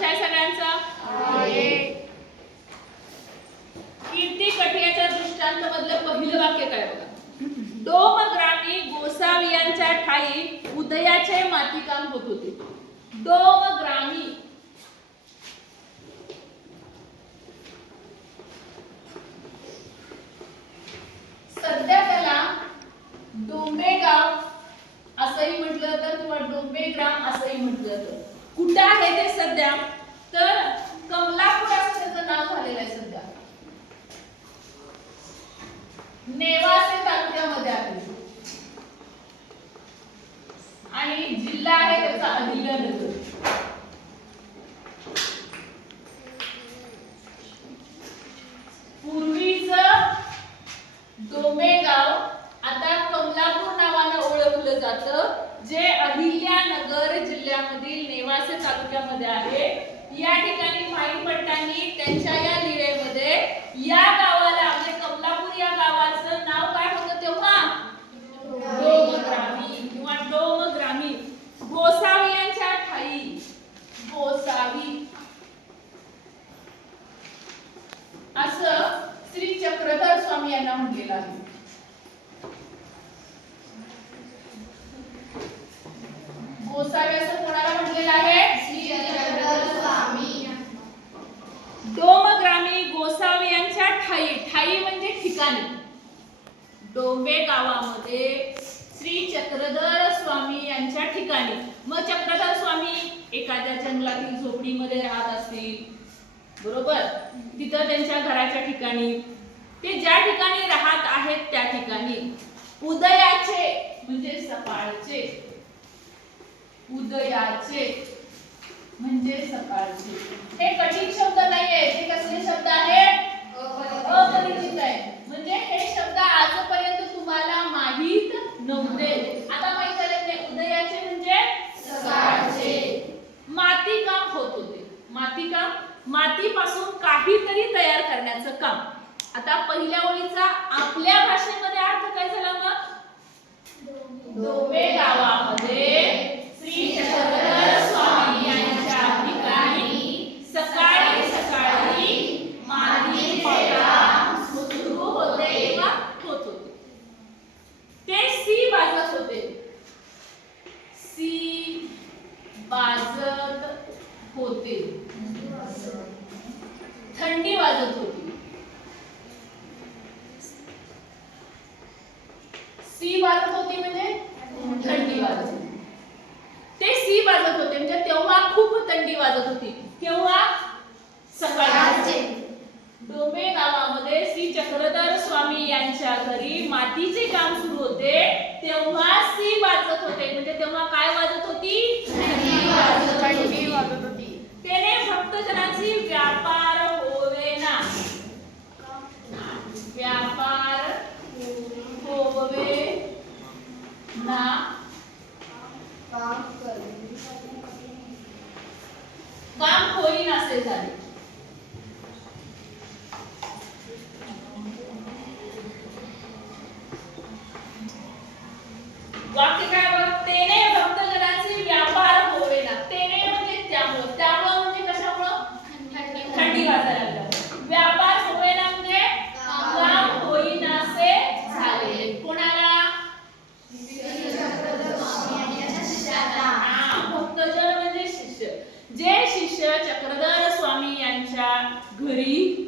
लक्ष आहे सगळ्यांचं? कीर्ती कठियाच्या दृष्टांत मधलं पहिलं वाक्य काय बघा. डोमग्रामी गोसावियांच्या ठाई उदयाचे मातीकाम होत होते. डोमग्रामी सध्या त्याला डोंबेगाव असंही म्हटलं तर किंवा डोंबेग्राम असंही म्हटलं तर कुठं आहे ते सध्या, तर कमलापूर असं त्याचं नाव झालेलं आहे सध्या. नेवासे तालुक्यामध्ये आहे आणि जिल्हा आहे त्याचा अहिल्यानगर. पूर्वीचं डोंबेगाव आता कमलापूर नावाने ओळखलं जातं, जे अहिल्यानगर जिल्ह्यामधील नेवासे तालुक्यामध्ये आहे. या ठिकाणी माईपट्टांनी त्यांच्या या लिरेमध्ये या गावाला म्हणजे कमलापूर या गावाचं नाव काय होतं तेव्हा? डोमग्रामी किंवा डोमग्रामी. गोसावियांच्या ठाई, गोसावी असं श्री चक्रधर स्वामी यांना म्हटलेलं आहे. गोसावी असं कोणाला म्हटलेलं आहे? श्री चक्रधर स्वामी. डोमग्रामी गोसावियांच्या ठाई, ठाई म्हणजे ठिकाणी. डोंबे गावामध्ये श्री चक्रधर स्वामी यांच्या ठिकाणी. मग चक्रधर स्वामी एखाद्या जंगलातील झोपडीमध्ये राहत असतील, बरोबर, तिथं त्यांच्या घराच्या ठिकाणी, ते ज्या ठिकाणी राहत आहेत त्या ठिकाणी उदयाचे म्हणजे सकाळचे, उदयाचे म्हणजे सकाळचे. हे कठीण शब्द नाहीये, ते कसले शब्द आहेत? अपरिचित आहे. म्हणजे हे शब्द आजपर्यंत तुम्हाला माहित नव्हते, आता माहित झाले. उदयाचे म्हणजे सकाळचे. माती काम होत होते. माती काम, मातीपासून काहीतरी तयार करण्याचं काम. आता पहिल्या ओळीचा आपल्या भाषेमध्ये अर्थ काय झाला मग? डोंबे गावामध्ये श्री चक्रधर स्वामी यांच्या ठिकाणी सकाळी सकाळी मातीचे काम सुरू होते किंवा होत होते. ते सी वाजत होते, सी वाजत होते. थंडी वाजत होती. सी वाजत होती म्हणजे थंडी वाजत होती. ते सी वाजत होते म्हणजे तेव्हा खूप थंडी वाजत होती. केव्हा? सकाळचे. डोंबे गावामध्ये श्री चक्रधर स्वामी यांच्या घरी मातीचे काम सुरू होते, तेव्हा सी वाजत होते म्हणजे तेव्हा काय वाजत होती? थंडी वाजत होती. त्याने भक्तजनांची व्यापार होवेना, व्यापार होवे ना काम होईन असे झाले. वाक्य काय बघ, तेने भक्तजनांचे व्यापार होवेना. तेने म्हणजे त्यामुळं, त्यामुळं म्हणजे कशामुळं? थंडी वाजायला लागल्यामुळं. व्यापार होवेना म्हणजे काम होईनासे झाले. कोणाला? भक्तजन म्हणजे शिष्य. जे शिष्य चक्रधर स्वामी यांच्या घरी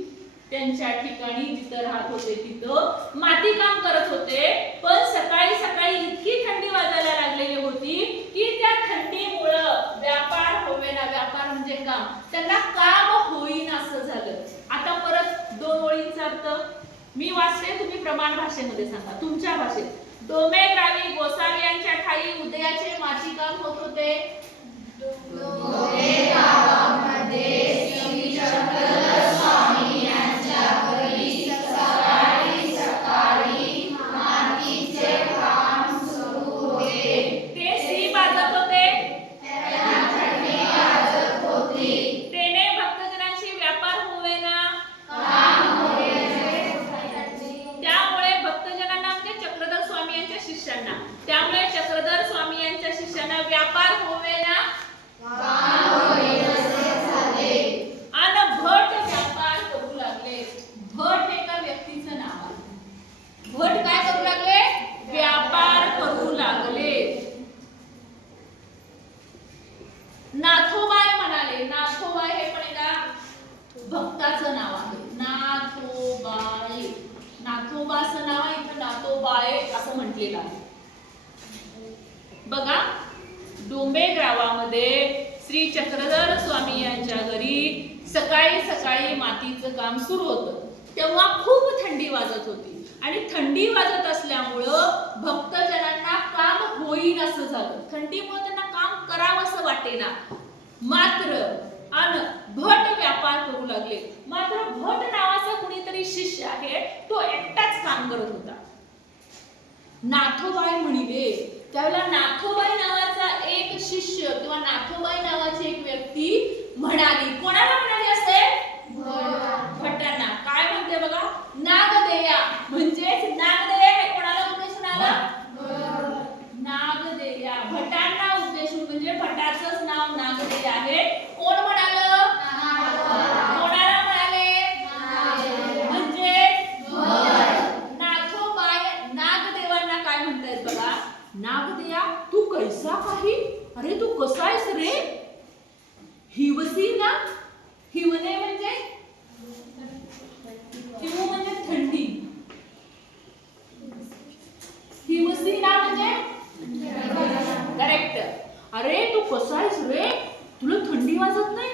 त्यांच्या ठिकाणी जिथं राहत होते तिथं माती काम करत होते, पण सकाळी सकाळी इतकी थंडी वाजायला लागलेली होती की त्या थंडीमुळं व्यापार होवेना, व्यापार म्हणजे काम, त्यांना काम होईन असं झालं. आता परत दोन ओळींचा अर्थ मी वाचते, तुम्ही प्रमाण भाषेमध्ये सांगा तुमच्या भाषेत. डोमेग्रामी गोसावियांच्या ठाई उदयाचे माती काम होत होते. डोंबे गावामध्ये श्री चक्रधर स्वामी यांच्या घरी सकाळी सकाळी मातीचे काम सुरू होते. ते सी वाजत होते, त्यांना थंडी वाजत होती. तेने भक्तजनांशी व्यापार होवेना, काम होईनासे. त्यामुळे भक्तजनांना म्हणजे चक्रधर स्वामी यांच्या शिष्यांना, त्यामुळे चक्रधर स्वामी यांच्या शिष्यांना व्यापार होवेना, नाथोबाय म्हणाले. नाथोबाय हे पण एका भक्ताचं नाव आहे. नाथोबाय, नाथोबाचं नाव आहे, इथं नाथोबाय असं म्हटलेलं आहे. बघा, डोंबे गावामध्ये श्री चक्रधर स्वामी यांच्या घरी सकाळी सकाळी मातीचं काम सुरू होतं. तेव्हा खूप थंडी वाजत होती आणि थंडी वाजत असल्यामुळं भक्तजनांना काम होईन असं झालं. थंडीमुळे त्यांना काम करावंसं वाटेना. मात्र भट व्यापार करू लागले. मात्र भट नावाचा कुणीतरी शिष्य आहे, तो एकटाच काम करत होता. नाथोबाई म्हणले. त्यावेळेला नाथोबाई नावाचा एक शिष्य किंवा नाथोबाई नावाची एक व्यक्ती म्हणाली. कोणाला म्हणाली असते? भटांना. काय म्हणते बघा, नागदेया. म्हणजेच नागदेया हे कोणाला उद्देशून आलं? नागदेया. भटांना उद्देशून, म्हणजे भटाचंच नाव नागदेया आहे. कोण म्हणालं? कोणाला म्हणाले? म्हणजे नाथोबाई नागदेवांना काय म्हणतायत बघा, नागदेया तू कैसा काही? अरे तू कसा आहेस रे? हिवसी ना? हिवणे म्हणजे हिव म्हणजे थंडी. हिवसी ना म्हणजे करेक्ट. अरे तू कसा आहेस रे? तुला थंडी वाजत नाही?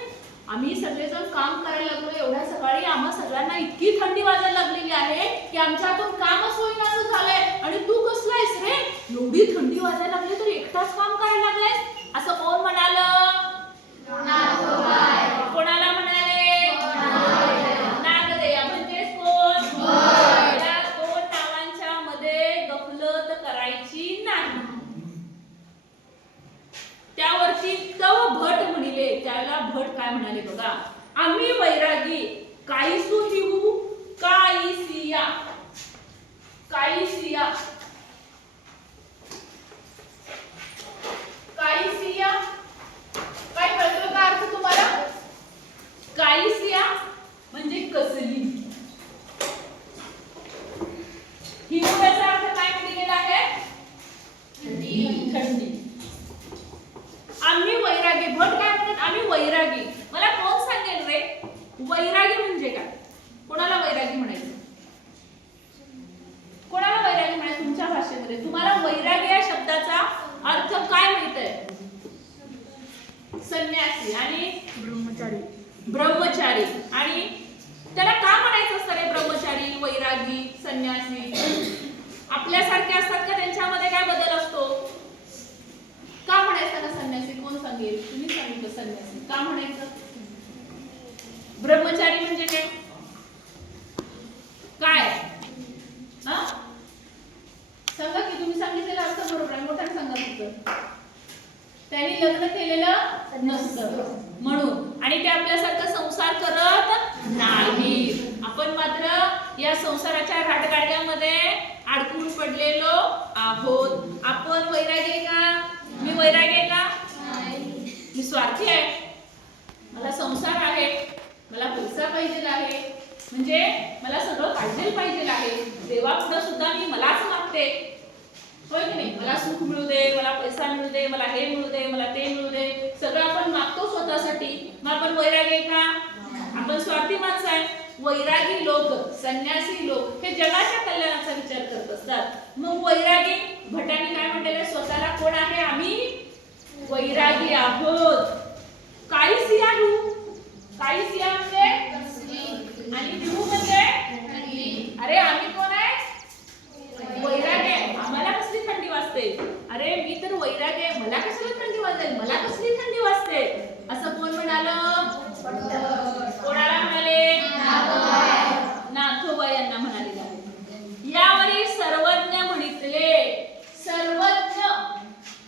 आम्ही सगळेजण काम करायला लागलो एवढ्या सकाळी, आम्हा सगळ्यांना इतकी थंडी वाजायला लागलेली आहे की आमच्या हातून कामच होईना असं झालंय. आणि तू कसला आहेस रे? एवढी थंडी वाजायला लागली तर एकटाच काम करायला लागलायस? असं कोण म्हणालं? कोणाला म्हणाले? नागदेया. म्हणजेच कोण? या दोन नावांच्या मध्ये गफलत करायची नाही. त्यावरती तव भट म्हणले. त्याला भट काय म्हणाले बघा, आम्ही वैरागी काहीसू हिवू काहीसिया. काहीसिया, काहीसिया काय कळतं का अर्थ तुम्हाला? काहीसिया म्हणजे कसली. हिवू याचा अर्थ काय दिलेला आहे? थंडी. थंडी. आम्ही वैरागी. भट काय म्हणतात? आम्ही वैरागी. मला कोण सांगेल रे वैरागी म्हणजे काय? कोणाला वैरागी म्हणायचं? कोणाला वैरागी म्हणायचं तुमच्या भाषेमध्ये? तुम्हाला वैरागी या शब्दाचा अर्थ काय माहितीये? संन्यासी आणि ब्रह्मचारी. ब्रह्मचारी. आणि त्याला का म्हणायचं असतं रे? ब्रह्मचारी, वैरागी, संन्यासी आपल्यासारखे असतात का? त्यांच्यामध्ये काय बदल असतो? का म्हणायचं ना संन्यासी? कोण सांगेल? तुम्ही सांगितलं संन्यासी. का म्हणायचं? ब्रह्मचारी म्हणजे काय? काय? हा? सांगा की, तुम्ही सांगितलेलं अर्थ बरोबर आहे. मोठ्याने सांगा फक्त. त्यांनी लग्न केलेलं नसतं म्हणून, आणि ते आपल्यासारखं संसार करत नाही. आपण मात्र या संसाराच्या घाटगाड्यामध्ये अडकून पडलेलो आहोत. आपण वैरागी आहे का? मी वैरागी आहे का? मी स्वार्थी आहे. मला संसार आहे, मला पैसा पाहिजे आहे, म्हणजे मला सगळं पाहिजे आहे. देवापुढे सुद्धा मी मलाच मागते, होय की नाही? मला सुख मिळू दे, मला पैसा मिळू दे, मला हे मिळू दे, मला ते मिळू दे. सगळं आपण मागतो स्वतःसाठी. मग आपण वैरागी आहे का? आपण स्वार्थी माणसं आहे. वैरागी लोक, संन्यासी लोक हे जगाच्या कल्याणाचा विचार करत असतात. मग वैरागी भटांनी काय म्हटलेलं? स्वतःला कोण आहे? आम्ही वैरागी आहोत. काहीसिया हू. काहीसिया म्हणजे आणि हू म्हणजे अरे आम्ही कोण आहे? वैरागी आहे. आम्हाला कसली थंडी वाजते? अरे मी तर वैरागी आहे, मला कसली थंडी वाजेल? मला कसली थंडी वाजते? असं कोण म्हणालं? कोणाला म्हणाले? नाथोबाई यांना म्हणालेलं आहे. यावरी सर्वज्ञ म्हणितले. सर्वज्ञ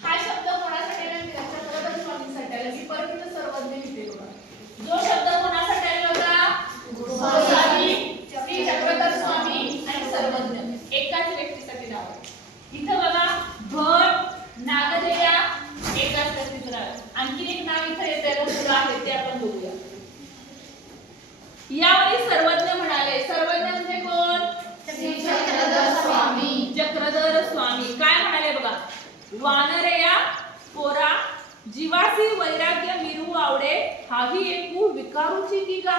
हा शब्द कोणासाठी आला? चक्रधर स्वामींसाठी आला. मी परत इथं सर्वज्ञ लिहिते बघा. जो शब्द कोणासाठी आला होता? गोसावी, श्री चक्रधर स्वामी आणि सर्वज्ञ एकाच व्यक्तीसाठी नाव आहे. इथं बघा भट, नागदेया एकाच व्यक्तीचं नाव आहे. आणखी एक नाव इथं येतं पुढं आहे, ते आपण बघूया. यावरी सर्वज्ञ म्हणाले. सर्वज्ञ म्हणजे कोण? श्री चक्रधर स्वामी. चक्रधर स्वामी काय म्हणाले बघा, वानरेया पोरा जीवासी वैराग्य मिरू आवडे हाही एकू विकारूची की गा.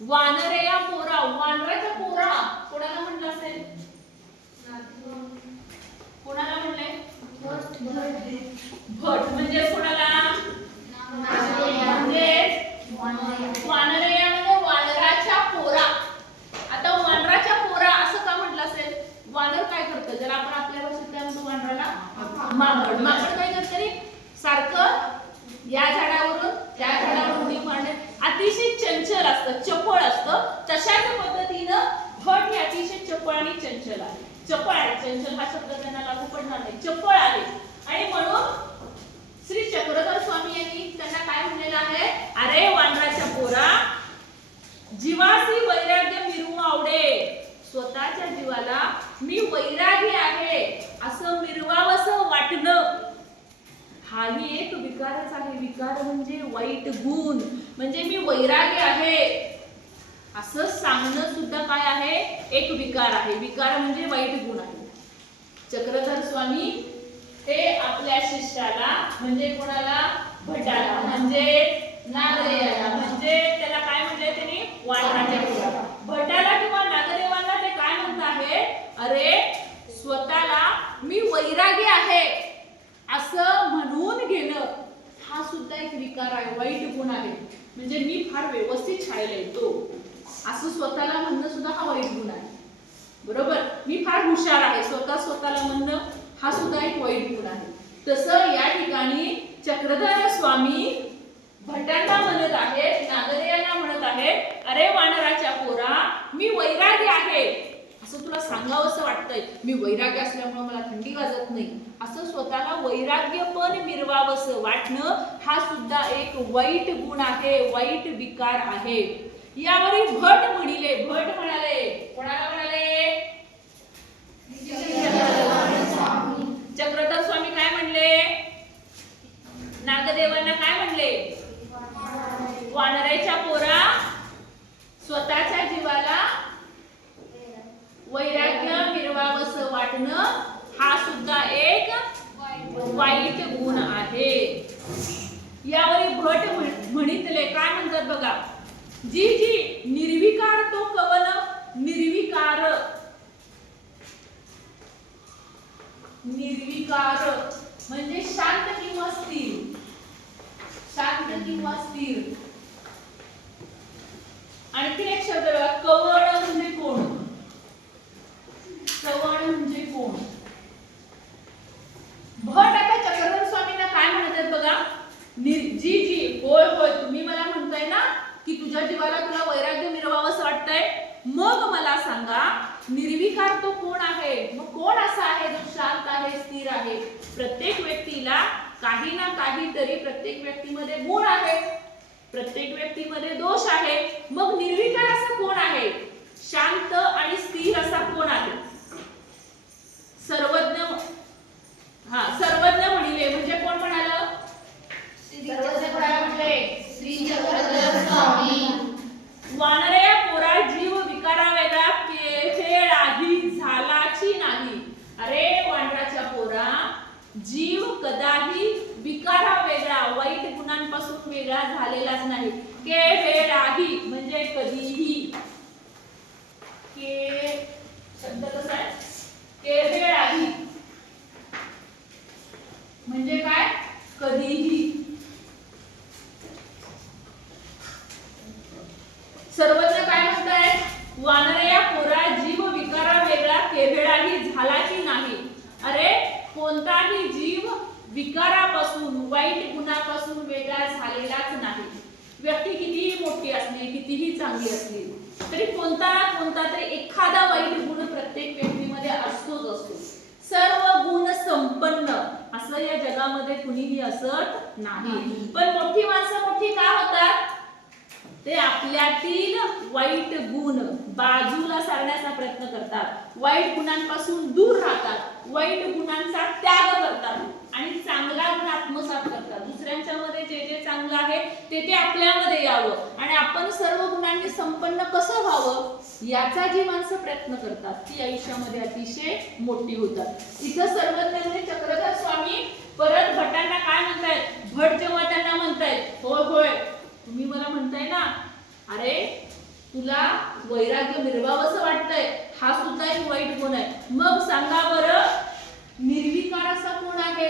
वानरे या पोरा, वानराच्या पोरा कोणाला म्हणलं असेल? कोणाला म्हणले? भट म्हणजे कोणाला? म्हणजे वानरे या म्हणजे वानराच्या पोरा. आता वानराच्या पोरा असं का म्हटलं असेल? वानर काय करतं? जर आपण आपल्या भाषेत काय म्हणतो वानराला? माकड. माकड काय करतं रे? सारखं या झाडावरून त्या झाडावर उडी मारणे, अतिशय चंचल असतं, चपळ असतं. तशाच पद्धतीनं भट हे अतिशय चपळ आणि चंचल आहे. चपळ आहे, चंचल हा शब्द त्यांना लागू पडणार नाही, चपळ आहे. आणि म्हणून श्री चक्रधर स्वामी यांनी त्यांना काय म्हणलेलं आहे? अरे वानराच्या पोरा, जीवासी वैराग्य मिरवू आवडे. स्वतःच्या जीवाला मी वैरागी आहे असं मिरवावंसं वाटणं हाही एक विकारच आहे. विकार म्हणजे वाईट गुण. म्हणजे मी वैरागी आहे असं सांगणं सुद्धा काय आहे? एक विकार आहे. विकार म्हणजे वाईट गुण आहे. चक्रधर स्वामी हे आपल्या शिष्याला म्हणजे कोणाला? भटाला म्हणजे नागदेवाला म्हणजे त्याला काय म्हटले त्यांनी? वानराच्या पोराला. भटाला किंवा नागदेवाला ते काय म्हणत आहे? अरे स्वतःला मी वैरागी आहे असं म्हणून घेणं हा सुद्धा एक विकार आहे, वाईट गुण आहे. म्हणजे मी फार व्यवस्थित शाळेला येतो असं स्वतःला म्हणणं सुद्धा हा वाईट गुण आहे. बरोबर? मी फार हुशार आहे स्वतःला म्हणणं हा सुद्धा एक वाईट गुण आहे. तसं या ठिकाणी चक्रधर स्वामी भटांना म्हणत आहेत, नागदेवांना म्हणत आहेत, अरे वानराच्या पोरा, मी वैरागी आहे असं तुला सांगावंसं वाटतंय. मी वैरागी असल्यामुळे मला थंडी वाजत नाही असं स्वतःला वैराग्य पण मिरवावंसं वाटणं हा सुद्धा एक वाईट गुण आहे, वाईट विकार आहे. यावरील भट म्हणिले, भट म्हणाले, कोणाला म्हणाले? चक्रधर स्वामी काय म्हणले? नागदेवांना काय म्हणले? वानराच्या पोरा, स्वतःच्या जीवाला वैराग्य मिरवावंसं वाटणं हा सुद्धा एक वाईट गुण आहे. यावरील भट म्हणितले काय म्हणतात बघा? जी जी निर्विकार तो कवन. निर्विकार, निर्विकार म्हणजे शांत किंवा स्थिर. शांत किंवा स्थिर. आणखी एक शब्द बघा, कवण म्हणजे कोण? कवण म्हणजे कोण? भट आता चक्रधर स्वामींना काय म्हणत आहेत बघा? जी जी, होय होय, तुम्ही मला म्हणताय ना की तुझ्या जीवाला तुला वैराग्य मिरवावंसं वाटतंय, मग मला सांगा निर्विकार तो कोण आहे? मग कोण असा आहे जो शांत आहे, स्थिर आहे? प्रत्येक व्यक्तीला काही ना काहीतरी प्रत्येक व्यक्तीमध्ये गुण आहे, प्रत्येक व्यक्तीमध्ये दोष आहे. मग निर्विकार असं कोण आहे? शांत आणि स्थिर असा कोण आहे? सर्वज्ञ. सर्वज्ञ म्हणिले म्हणजे कोण म्हणालं? सर्वज्ञ कोणाला म्हटले? श्री चक्रधर स्वामी. वानरे पोरा, जीव विकारा वेगळा केळाही झालाची नाही. अरे वानराच्या पोरा, जीव कदाही विकारा वेगळा, वाईट गुणांपासून वेगळा झालेलाच नाही. केळाही म्हणजे कधीही. के शब्द कसा आहे? केळाही म्हणजे काय? कधीही. सर्वज्ञ काय म्हणताय? वानरे या पोरा, जीव विकारा वेगळा केळाही झालाची नाही. अरे कोणताही जीव विकारापासून, वाईट गुणापासून वेगळा झालेलाच नाही. व्यक्ती कितीही मोठी असली, कितीही चांगली असली तरी कोणता तरी एखादा वाईट गुण प्रत्येक व्यक्तीमध्ये असतोच असतो. सर्व गुण संपन्न असं या जगामध्ये कुणीही असत नाही. पण मोठी माणसं मोठी का होतात? ते आपल्यातील वाईट गुण बाजूला सारण्याचा प्रयत्न करतात, वाईट गुणांपासून दूर राहतात, वाईट गुणांचा त्याग करतात आणि चांगला गुण आत्मसात करतात. दुसऱ्यांच्या मध्ये जे जे चांगलं आहे ते आपल्यामध्ये यावं आणि आपण सर्व गुणांनी संपन्न कसं व्हावं याचा जी माणसं प्रयत्न करतात ती आयुष्यामध्ये अतिशय मोठी होतात. इथं सर्वज्ञ चक्रधर स्वामी परत भटांना काय म्हणतायत? भट जेव्हा त्यांना म्हणतायत, होय होय तुम्ही मला म्हणताय ना, अरे तुला वैराग्य मिरवावंसं वाटतंय, हा सुद्धा एक वाईट गुण आहे. मग सांगा बरं निर्विकार असा कोण आहे?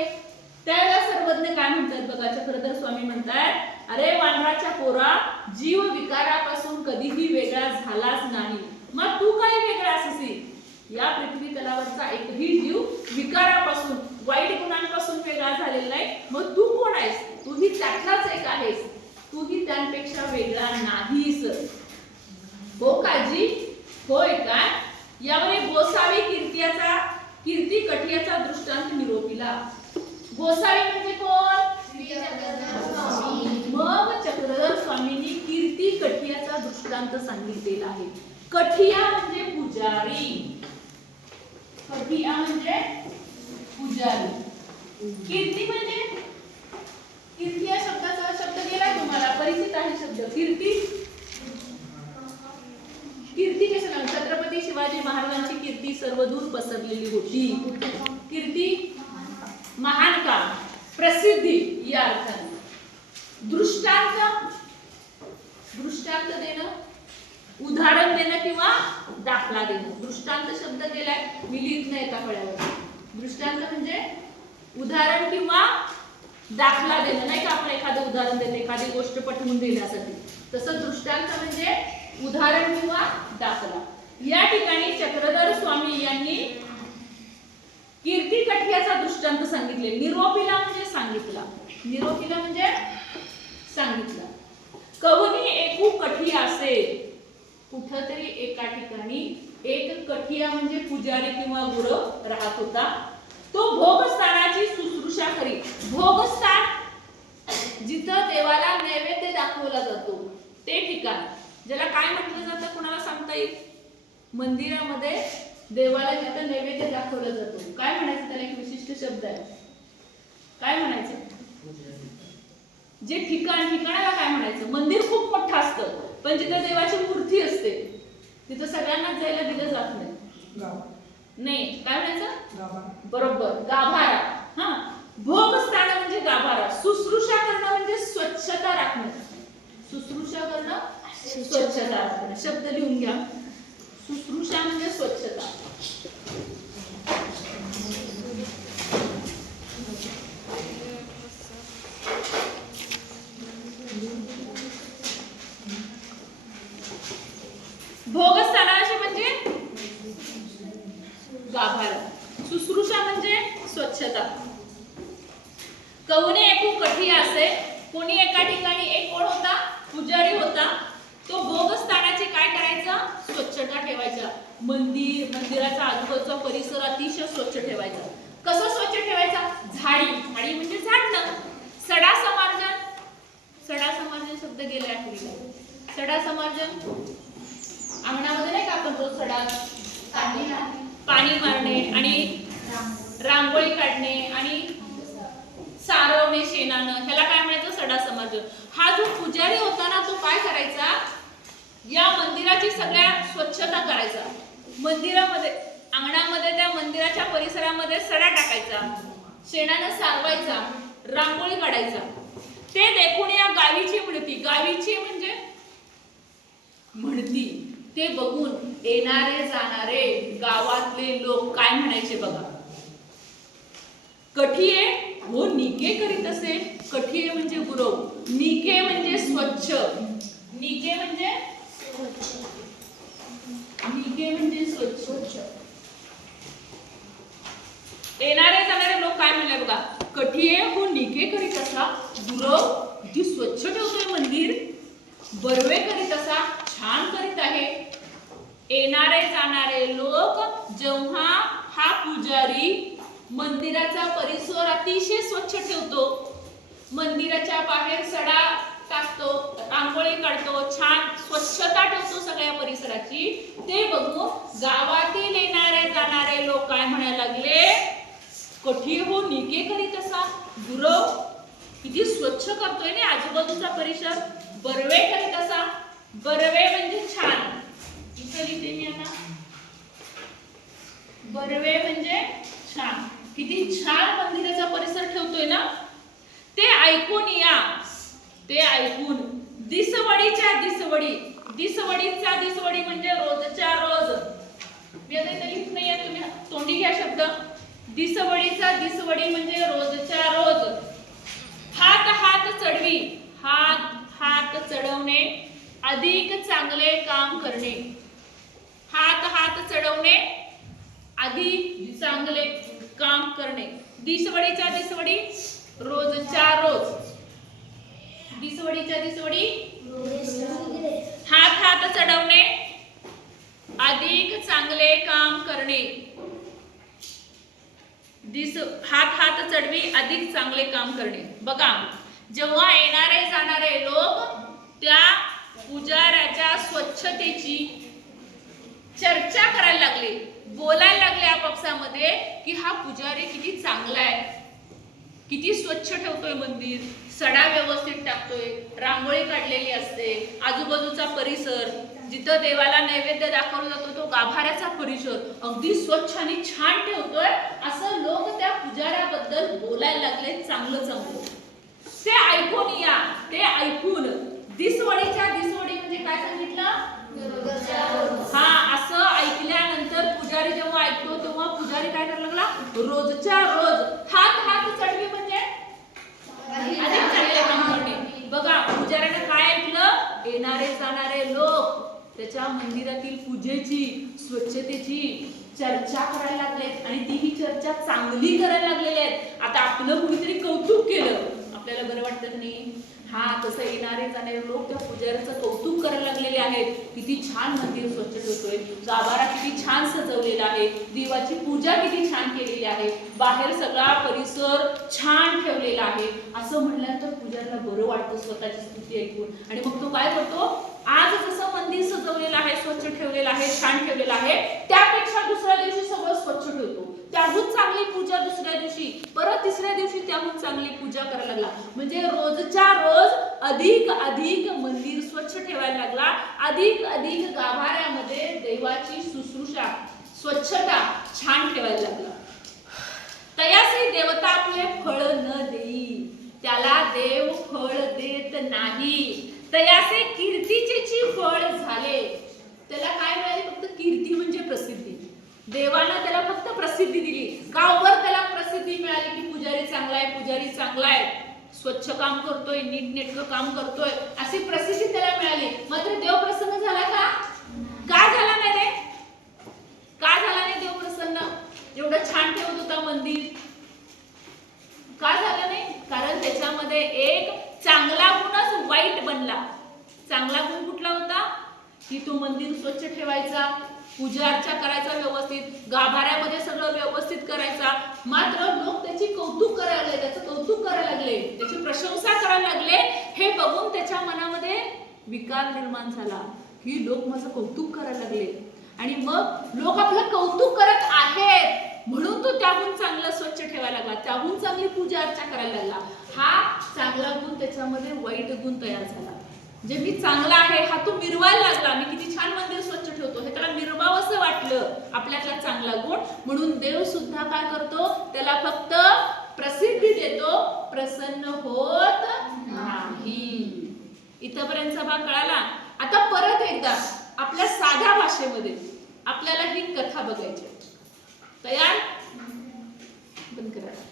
त्यावेळेला सर्वज्ञ काय म्हणतात बघा, चक्रधर स्वामी म्हणतात, अरे वानराच्या पोरा, जीव विकारापासून कधीही वेगळा झालाच नाही, मग तू काय वेगळा असशील? या पृथ्वी तलावरचा एकही जीव विकारापासून, वाईट गुणांपासून वेगळा झालेला नाही. मग तू कोण आहेस? तूही त्यातलाच एक आहेस, तूही त्यांपेक्षा वेगळा नाहीस. हो काजी? होय काय? यामुळे गोसावी कीर्ती कठियाचा दृष्टांत निरोपिला. गोसावी म्हणजे कोण? मग चक्रधर स्वामींनी कीर्ती कठियाचा दृष्टांत सांगितलेला आहे. कठिया म्हणजे पुजारी, कठिया म्हणजे पुजारी. कीर्ती म्हणजे, कीर्ती या शब्दाचा शब्द गेला तुम्हाला, परिचित आहे शब्द कीर्ती. कीर्ती कशाला? छत्रपती शिवाजी महाराजांची कीर्ती सर्वदूर पसरलेली होती. कीर्ती महान काम, प्रसिद्धी या अर्थाने. दृष्टांत, दृष्टांत देणं, उदाहरण देणं किंवा दाखला देणं. दृष्टांत शब्द गेलाय, मी लिहित नाही एका फळ्यावर. दृष्टांत म्हणजे उदाहरण किंवा दाखला देणं, नाही का? आपण एखादं उदाहरण देतो एखादी गोष्ट पटवून देण्यासाठी, तसं दृष्टांत म्हणजे उदाहरण किंवा दाखला. या ठिकाणी चक्रधर स्वामी यांनी कीर्ती कठियाचा दृष्टांत सांगितले. निरोपिला म्हणजे सांगितला, निरोपिला म्हणजे सांगितला. कवनी एकू कठिया असे, कुठंतरी एका ठिकाणी एक कठिया म्हणजे पुजारी किंवा गुरु राहत होता. तो भोगस्थानाची शुश्रूषा करी. भोगस्थान जिथं देवाला नैवेद्य दाखवला जातो ते ठिकाण, ज्याला काय म्हटलं जातं कुणाला सांगता येईल? मंदिरामध्ये देवाला जिथं नैवेद्य दाखवला जातो, काय म्हणायचं त्याला? एक विशिष्ट शब्द आहे, काय म्हणायचं? जे ठिकाणाला काय म्हणायचं? मंदिर खूप मोठं असतं पण जिथं देवाची मूर्ती असते तिथं सगळ्यांनाच जायला दिलं जात नाही, काय म्हणायचं? बरोबर, गाभारा. हा, भोगस्थान म्हणजे गाभारा. शुश्रूषा करणं म्हणजे स्वच्छता राखणं. शुश्रूषा करणं, स्वच्छता राखणं. शब्द लिहून घ्या. शुश्रूषा म्हणजे स्वच्छता. भोगस्थानाशी म्हणजे गाभारा, शुश्रूषा म्हणजे स्वच्छता. कवने एकू कठिया असे, कोणी एका ठिकाणी एक कोण होता? पुजारी होता. तो भोगस्थानाची काय करायचा? स्वच्छता ठेवायचा. मंदिराचा आजूबाजूचा परिसर अतिशय स्वच्छ ठेवायचा. कसं स्वच्छ ठेवायचा? झाडी म्हणजे झाडणं. सडा समार्जन शब्द गेला आखरीला. सडा समार्जन अंगणामध्ये नाही का आपण रोज सडा पाणी मारणे आणि रांगोळी काढणे आणि सारवणे शेणानं, ह्याला काय म्हणायचं? सडा समार्जन. हा जो पुजारी होता ना, तो काय करायचा? या मंदिराची सगळ्या स्वच्छता करायचा. मंदिरामध्ये, अंगणामध्ये, त्या मंदिराच्या परिसरामध्ये सडा टाकायचा, शेणानं सारवायचा, रांगोळी काढायचा. ते देखून या गावीची म्हणजे म्हणती, ते बघून येणारे जाणारे गावातले लोक काय म्हणायचे बघा? कठिये हो निके करीत असे. कठिये म्हणजे गुरव, निके म्हणजे स्वच्छ. निके म्हणजे स्वच्छ. येणारे जाणारे लोक काय म्हणले बघा? कठिये हो निके करीत असा, गुरव किती स्वच्छ ठेवतोय मंदिर, बरवे करीत असा, छान करीत आहे. येणारे जाणारे लोक जेव्हा हा पुजारी मंदिराचा परिसर अतिशय स्वच्छ ठेवतो, मंदिराच्या बाहेर सडा टाकतो, रांगोळी काढतो, छान स्वच्छता ठेवतो सगळ्या परिसराची, ते बघून गावातील येणारे जाणारे लोक काय म्हणायला लागले? कठीण हो निके करीत असा, गुरव किती स्वच्छ करतोय ना आजूबाजूचा परिसर, बरवे करीत असा. बरवे म्हणजे छान. इथे लिहिते मी आता, बरवे म्हणजे छान. किती छान मंदिराचा परिसर ठेवतोय ना. ते ऐकून या, ते ऐकून दिसवडीच्या दिसवडी, दिसवडीचा दिसवडी म्हणजे रोजच्या रोज. मी आता इथे लिहित नाहीये, तुम्ही तोंडी घ्या शब्द. दिसवडीचा दिसवडी म्हणजे रोजच्या रोज. हात हात चढवी, हात हात चढवणे, अधिक चांगले काम करणे. हात हात चढवणे, अधिक चांगले काम करणे. दिसवडीच्या दिसवडी रोजच्या रोज. दिसवडीच्या दिसवडी हात हात चढवणे, अधिक चांगले काम करणे. हात हात चढवी, अधिक चांगले काम करणे. बघा, जेव्हा येणारे जाणारे लोक त्या पुजाऱ्याच्या स्वच्छतेची चर्चा करायला लागले, बोलायला लागले आपापसामध्ये की हा पुजारी किती चांगला आहे, किती स्वच्छ ठेवतोय मंदिर, सडा व्यवस्थित टाकतोय, रांगोळी काढलेली असते, आजूबाजूचा परिसर, जिथं देवाला नैवेद्य दाखवला जातो तो गाभाऱ्याचा परिसर अगदी स्वच्छ आणि छान ठेवतोय. असं लोक त्या पुजाऱ्याबद्दल बोलायला लागले चांगलं चांगलं. ते ऐकून या, ते ऐकून. दिसवडीच्या दिसवडी म्हणजे काय सांगितलं? हा, असं ऐकल्यानंतर पुजारी जेव्हा ऐकतो तेव्हा पुजारी काय करायला लागला? रोजच्या रोज हात हात चढवी म्हणजे अधिक चांगले काम करणे. बघा, पुजाऱ्याने काय ऐकलं? येणारे जाणारे लोक त्याच्या मंदिरातील पूजेची, स्वच्छतेची चर्चा करायला लागलेत आणि ती ही चर्चा चांगली करायला लागलेली आहेत. आता आपलं कुणीतरी कौतुक केलं, आपल्याला बरं वाटतं नाही? हा, तसं येणारे जाणारे लोक त्या पुजाऱ्याचं कौतुक करायला लागलेले आहेत. किती छान मंदिर स्वच्छ ठेवतोय, गाभारा किती छान सजवलेला आहे, देवाची पूजा किती छान केलेली आहे, बाहेर सगळा परिसर छान ठेवलेला आहे. असं म्हणल्यानंतर पुजाऱ्याला बरं वाटतं स्वतःची स्तुती ऐकून. आणि मग तो काय करतो? आज जसं मंदिर सजवलेलं आहे, स्वच्छ ठेवलेलं आहे, छान ठेवलेलं आहे, त्यापेक्षा दुसऱ्या दिवशी सगळं स्वच्छ ठेवतो. त्याहून चांगली पूजा दुसऱ्या दिवशी, परत तिसऱ्या दिवशी त्याहून चांगली पूजा करायला लागला. म्हणजे रोजच्या रोज अधिक अधिक मंदिर स्वच्छ ठेवायला लागला, अधिक अधिक गाभाऱ्यामध्ये देवाची शुश्रूषा, स्वच्छता छान ठेवायला लागला. तयासी देवता आपले फळ न देई, त्याला देव फळ देत नाही. तयासे कीर्तीचे फळ झाले. त्याला काय मिळाले? फक्त कीर्ती म्हणजे प्रसिद्धी. देवानं त्याला फक्त प्रसिद्धी दिली, गावभर त्याला प्रसिद्धी मिळाली की पुजारी चांगला आहे, पुजारी चांगला आहे, स्वच्छ काम करतोय, नीटनेटकं काम करतोय, अशी प्रसिद्धी त्याला मिळाली. मात्र देव प्रसन्न झाला का? का झाला नाही रे? का झाला नाही देव प्रसन्न? एवढं छान ठेवत होता मंदिर, का झालं नाही? कारण त्याच्यामध्ये एक चांगला गुणच वाईट बनला. चांगला गुण कुठला होता? की तो मंदिर स्वच्छ ठेवायचा, पूजा अर्चा करायचा व्यवस्थित, गाभाऱ्यामध्ये सगळं व्यवस्थित करायचा. मात्र लोक त्याची कौतुक करायला लागले, त्याचं कौतुक करायला लागले, त्याची प्रशंसा करायला लागले. हे बघून त्याच्या मनामध्ये विकार निर्माण झाला की लोक माझं कौतुक करायला लागले आणि मग लोक आपलं कौतुक करत आहेत म्हणून तो त्याहून चांगलं स्वच्छ ठेवायला लागला, त्याहून चांगली पूजा अर्चा करायला लागला. हा चांगला गुण त्याच्यामध्ये वाईट गुण तयार झाला. जे मी चांगला आहे हा तो मिरवायला लागला, मी किती छान मंदिर स्वच्छ ठेवतो हे त्याला मिरवावंसं वाटलं, आपल्यातला चांगला गुण. म्हणून देव सुद्धा काय करतो? त्याला फक्त प्रसिद्धी देतो, प्रसन्न होत नाही. इथपर्यंतचा भाग कळाला. आता परत एकदा आपल्या साध्या भाषेमध्ये आपल्याला ही कथा बघायची.